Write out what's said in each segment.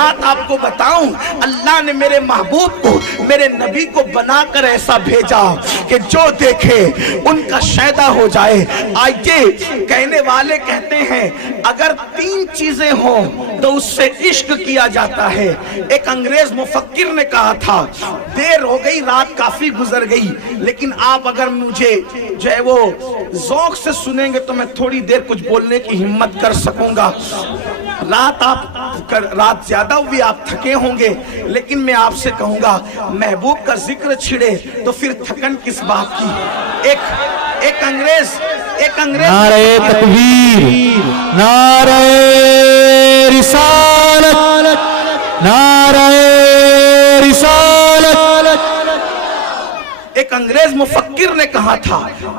बात आपको बताऊं, अल्लाह ने मेरे महबूब को, मेरे नबी को बनाकर ऐसा भेजा कि जो देखे उनका शैदा हो जाए। आइए, कहने वाले कहते हैं अगर 3 चीजें हों तो उससे इश्क किया जाता है। एक अंग्रेज मुफक्किर ने कहा था, देर हो गई, रात काफी गुजर गई, लेकिन आप अगर मुझे जो है वो ज़ौक़ से सुनेंगे तो मैं थोड़ी देर कुछ बोलने की हिम्मत कर सकूंगा। रात ज्यादा हुई, आप थके होंगे, लेकिन मैं आपसे कहूंगा महबूब का जिक्र छिड़े तो फिर थकन किस बात की। एक अंग्रेज नारे तकबीर, नारे रिसालत, नारे रिसालत। एक अंग्रेज मुफक्किर ने कहा था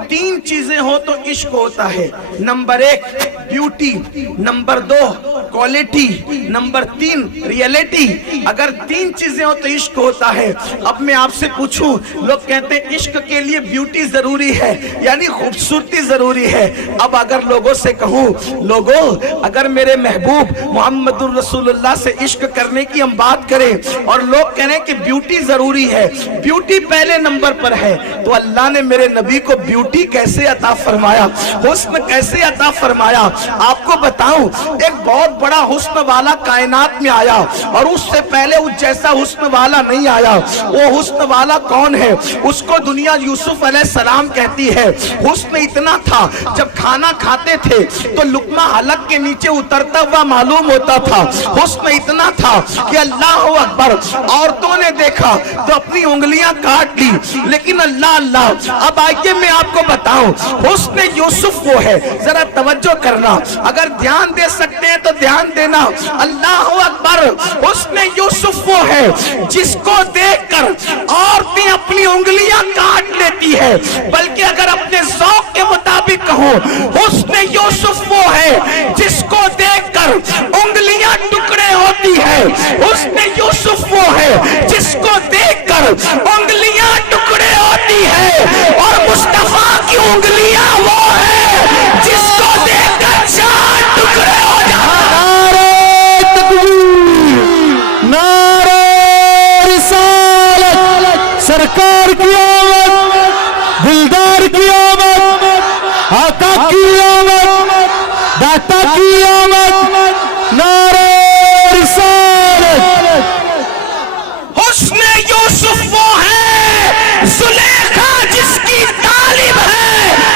3 चीजें हो तो इश्क होता है। Number 1 beauty, number 2 quality, number 3 reality. अगर 3 चीजें हो तो इश्क होता है। अब मैं आपसे पूछूं, लोग कहते हैं इश्क के लिए ब्यूटी जरूरी है, यानी खूबसूरती जरूरी है। अब अगर लोगों से कहूं, लोगों अगर मेरे महबूब मोहम्मदुर रसूलुल्लाह से इश्क करने की हम बात करें और लोग कह रहे हैं कि ब्यूटी जरूरी है, ब्यूटी पहले नंबर पर है, तो अल्लाह ने मेरे नबी को ब्यूटी कैसे अता फरमाया, हुस्न कैसे अता फरमाया। आपको बताऊं, एक बहुत बड़ा हुस्न वाला कायनात में आया और उससे पहले उस जैसा हुस्न वाला नहीं आया। वो हुस्न वाला कौन है? उसको दुनिया यूसुफ अलैहिस्सलाम कहती है। हुस्न इतना था, जब खाना खाते थे तो लुकमा हलक के नीचे उतरता हुआ मालूम होता था। हुस्न इतना था कि अल्लाह अकबर, औरतों ने देखा तो अपनी उंगलियां काट ली, लेकिन अल्लाह अल्लाह। अब आइए मैं आपको बताऊं, हुस्न यूसुफ वो है, जरा तवज्जो करना, अगर ध्यान दे सकते हैं तो ध्यान देना। अल्लाह अकबर, हुस्न यूसुफ वो है जिसको देखकर औरतें अपनी उंगलियां काट लेती है। बल्कि अगर अपने ज़ौक़ के मुताबिक कहूं, हुस्न यूसुफ वो है जिसको देखकर उंगलियां टुकड़े होती है। हुस्न यूसुफ वो है जिसको देखकर उंगलियां टुकड़े होती है, और मुस्तफा की उंगलियां वो है जिसको देखकर 4 टुकड़े हो जाते। नारे तकबीर, नारे रिसालत। सरकार की आमद, दिलदार की आमद, आका की आमद, दाता की आमद। नारे रिसालत। हुस्न यूसुफ वो है, जुलेखा जिसकी तालिब है।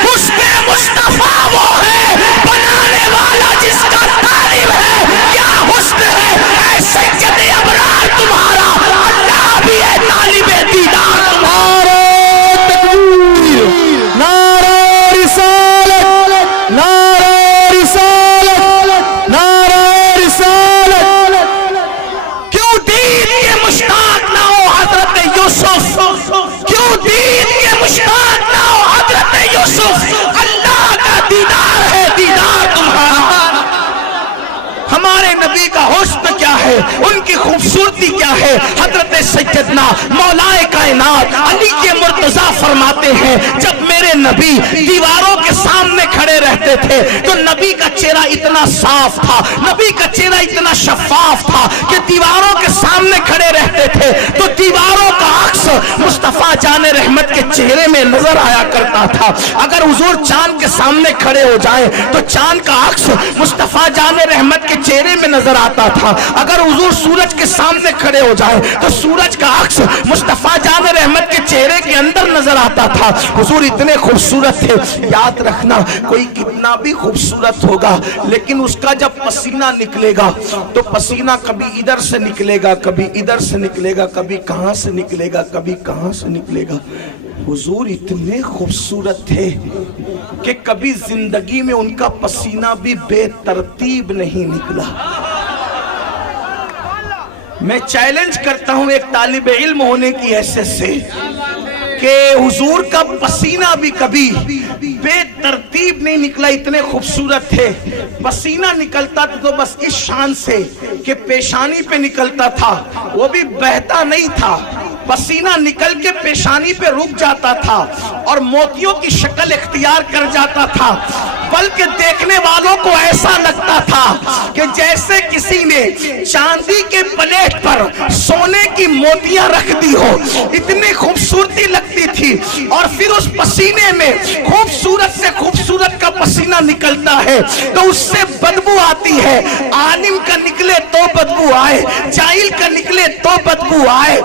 हुस्न मुस्तफा वो है, बनाने वाला जिसका तालिब है। क्या हुस्न है ऐसे सैयद अबरार तुम्हारा, अल्लाह भी है तालिबे दीदार। नारे तकबीर, नारे रिसालत, नारे रिसालत, नारे रिसालत। क्यों दीन के मुश्ताक ना हो हजरत यूसुफ, क्यों दीन के मुश्ताक ना हो हजरत यूसुफ। अल्लाह का दीदार है, दीदार तुम्हारा। हमारे नबी का हुस्न क्या है, उनकी खूबसूरती क्या है। हजरत सैयदना मौलाए कायनात अली के मुर्तजा फरमाते हैं, जब मेरे नबी दीवारों के सामने खड़े रहते थे तो नबी का चेहरा इतना साफ था, नबी का चेहरा इतना शफाफ था कि दीवारों के सामने खड़े रहते थे तो दीवारों का अक्स मुस्तफा जाने रहमत के चेहरे में नजर आया करता था। अगर हुजूर चांद के सामने खड़े हो जाए तो चांद का अक्स मुस्तफा जाने रहमत के चेहरे में नजर आता था। अगर हुजूर सूरज के सामने खड़े हो जाए तो सूरज का अक्स मुस्तफा जाने रहमत के चेहरे के अंदर नजर आता था। हुजूर इतने खूबसूरत थे। याद रखना, कोई कितना भी खूबसूरत होगा लेकिन उसका जब पसीना निकलेगा तो पसीना कभी इधर से निकलेगा, कभी इधर से निकलेगा, कभी कहां से निकलेगा, कभी कहां से निकलेगा। हुजूर इतने खूबसूरत थे कि कभी जिंदगी में उनका पसीना भी बेतरतीब नहीं निकला। मैं चैलेंज करता हूं एक तालिब इल्म होने की हैसियत से कि हुजूर का पसीना भी कभी बेतरतीब नहीं निकला। इतने खूबसूरत थे। पसीना निकलता तो बस इस शान से कि पेशानी पे निकलता था, वो भी बहता नहीं था, पसीना निकल के पेशानी पे रुक जाता था और मोतियों की शक्ल इख्तियार कर जाता था, बल्कि देखने वालों को ऐसा लगता था कि जैसे किसी ने चांदी के प्लेट पर सोने की मोतियां रख दी हो, इतनी खूबसूरती लगती थी। और फिर उस पसीने में खूबसूरत से खूबसूरत का पसीना निकलता है तो उससे बदबू आती है। आलिम का निकले तो बदबू आए, जाहिल का निकले तो बदबू आए,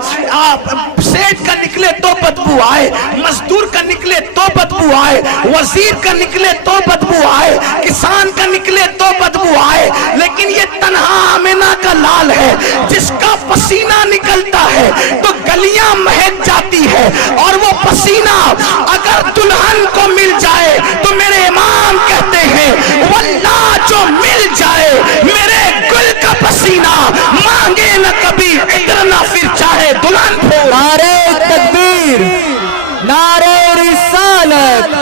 सेठ का निकले तो बदबू आए, मजदूर का निकले तो बदबू आए, वजीर का निकले तो बदबू आए, किसान का निकले तो बदबू आए। लेकिन ये तन्हा आमिना का लाल है जिसका पसीना निकलता है तो गलियां महक जाती है। और वो पसीना अगर दुल्हन को मिल जाए तो मेरे इमाम कहते हैं वल्लाह जो मिल जाए मेरे गुल का पसीना, मांगे न कभी इधर ना फिर चाहे दुल्हन फूल। नारे तकबीर, नारे रिसालत,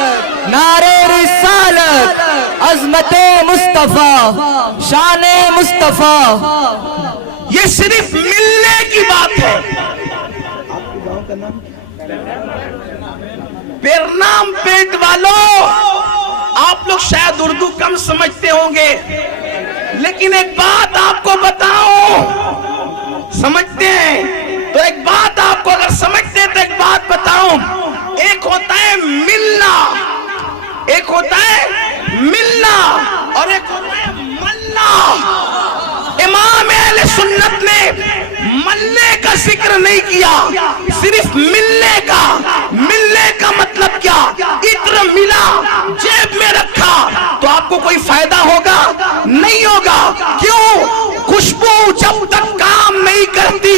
नारे रिसालत, अज़मते मुस्तफा, शाने मुस्तफा। ये सिर्फ मिलने की बात है। पेरनाम पेट वालों, आप लोग शायद उर्दू कम समझते होंगे, लेकिन एक बात आपको बताऊं, समझते हैं तो एक बात आपको, अगर समझते हैं तो एक बात बताऊं। एक होता है मिलना, एक होता है मिलना और एक होता है मल्ला। इमाम अहले सुन्नत ने मल्ले का जिक्र नहीं किया, सिर्फ मिलने का। मिलने का मतलब क्या? इत्र मिला, जेब में रखा तो आपको कोई फायदा होगा? नहीं होगा। क्यों? खुशबू जब तक काम नहीं करती,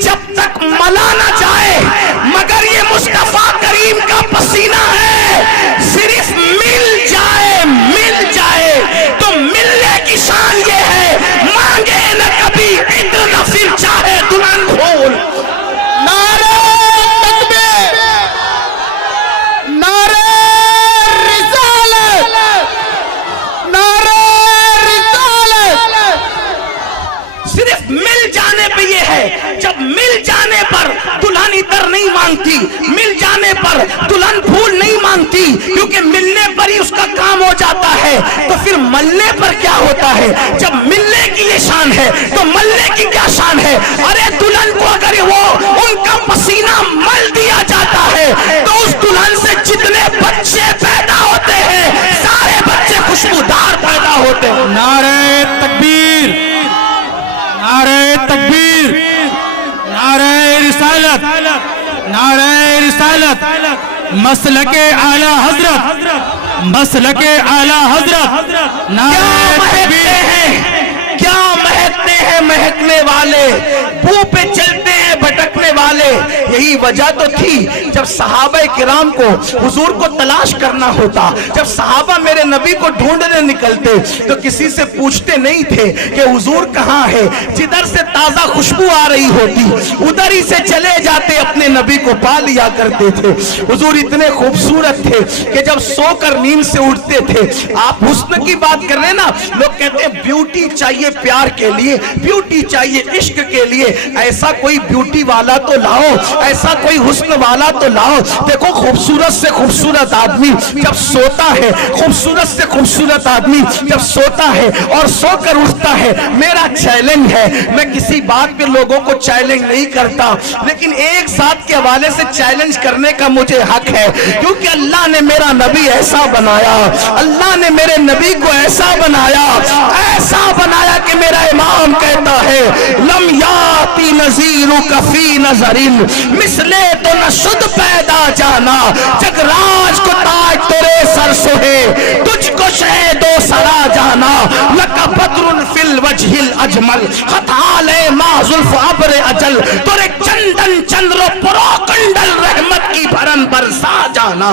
जब तक मला ना जाए। मगर ये मुस्तफा करीम का पसीना है, सिर्फ मिल जाए, मिल जाए तो मिलने की शान ये है, मांगे न कभी इत्र न फिर चाहे दुल्हन फूल। नारे तकबीर, नारे रिसालत, नारे रिसालत। सिर्फ मिल जाने पे ये है, जब मिल जाने पर दुल्हन इतर नहीं मांगती, मिल जाने पर दुल्हन फूल नहीं मांगती, क्योंकि मिलने पर ही उसका काम हो जाता है। तो फिर मलने पर क्या होता है? जब मिलने की ये शान है तो मलने की क्या शान है? अरे दुल्हन को अगर वो उनका पसीना मल दिया जाता है तो उस दुल्हन से जितने बच्चे पैदा होते हैं सारे बच्चे खुशबूदार पैदा होते हैं। नारे तकबीर, नारे तकबीर, नारे रिसालत, नारे रिसालत, मसलके आला हजरत, मसलके आला हजरत। नारे तकबीर। क्या महकते हैं महकने वाले, मुंह पे चलते हैं भटकने वाले। यही वजह तो थी जब सहाबा किराम को हुजूर को तलाश करना होता, जब सहाबा मेरे नबी को ढूंढने निकलते तो किसी से पूछते नहीं थे कि हुजूर कहाँ है। जिधर से ताजा खुशबू आ रही होती उधर ही से चले जाते, अपने नबी को पा लिया करते थे। हुजूर इतने खूबसूरत थे कि जब सोकर नींद से उठते थे, आप हुस्न की बात कर रहे हैं ना, लोग कहते हैं ब्यूटी चाहिए प्यार के लिए, ब्यूटी चाहिए इश्क के लिए। ऐसा कोई ब्यूटी वाला तो लाओ, ऐसा कोई हुस्न वाला तो लाओ। देखो खूबसूरत से खूबसूरत आदमी जब सोता है, खूबसूरत से खूबसूरत आदमी जब सोता है और सोकर उठता है, मेरा चैलेंज है, मैं किसी बात पे लोगों को चैलेंज नहीं करता, लेकिन एक साथ के हवाले से चैलेंज करने का मुझे हक है, क्योंकि अल्लाह ने मेरा नबी ऐसा बनाया, अल्लाह ने मेरे नबी को ऐसा बनाया, ऐसा बनाया कि मेरा इमाम कहता है लम याती नज़ीरु कफी नज़रिन, मिसले तो न शुद्ध पैदा जाना, जगराज को ताज तेरे सर सोहे, तुझको शहदो सरा जाना, लका बद्रुन फिल वजहिल अजमल, खताले माजुल्फ अब्र अजल, तोरे चंदन चंद्र पुरो कंडल रहमत की भरन बरसा जाना।